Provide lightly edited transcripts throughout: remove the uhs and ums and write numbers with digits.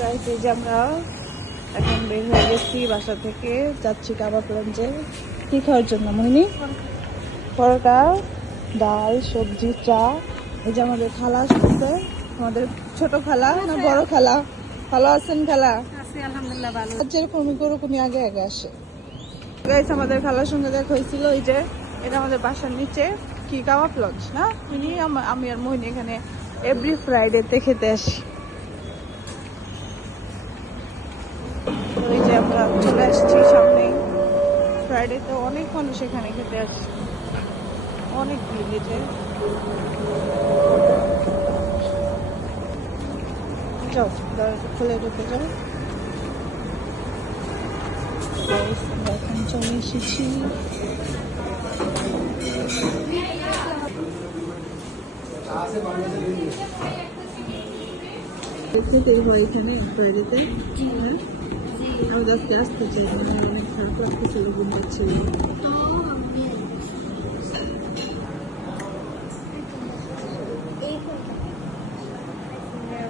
Guys এই যে আমরা এখন বের হয়ে গেছি বাসা থেকে, যাচ্ছি কাবাব লঞ্চে। কি খাওয়ার জন্য মোহিনী? পরোটা, ডাল, সবজি, চা। এই যে আমাদের খালা আসতেছে, আমাদের ছোট খালা না বড় খালা? ভালো আছেন খালা? আলহামদুলিল্লাহ ভালো। যেরকমই ওরকমই আগে আগে আসে। গাইস আমাদের খালার সঙ্গে দেখা হয়েছিল, এই যে এটা আমাদের বাসার নিচে কি কাবাব লঞ্চ না? আমি আর মোহিনী এখানে এভরি ফ্রাইডেতে খেতে আসি। ওই যে আমরা চলে আসছি সামনে। ফ্রাইডে তো অনেক মানুষ এখানে খেতে আসে, অনেক ভিড়। এই যে যাও দরজা খুলে ঢুকে যাও। Guys, আমরা এখন চলে এসেছি। এখানে ফ্রাইডেতে আমি আস্তে আস্তে চাই, অনেক খারাপ লাগতেছে ঘুম পাচ্ছে।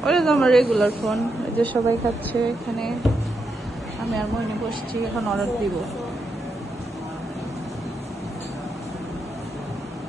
ওটা তো আমার রেগুলার ফোন, ওই যে সবাই খাচ্ছে এখানে, আমি আর মোহিনী বসছি, এখন অর্ডার দিব।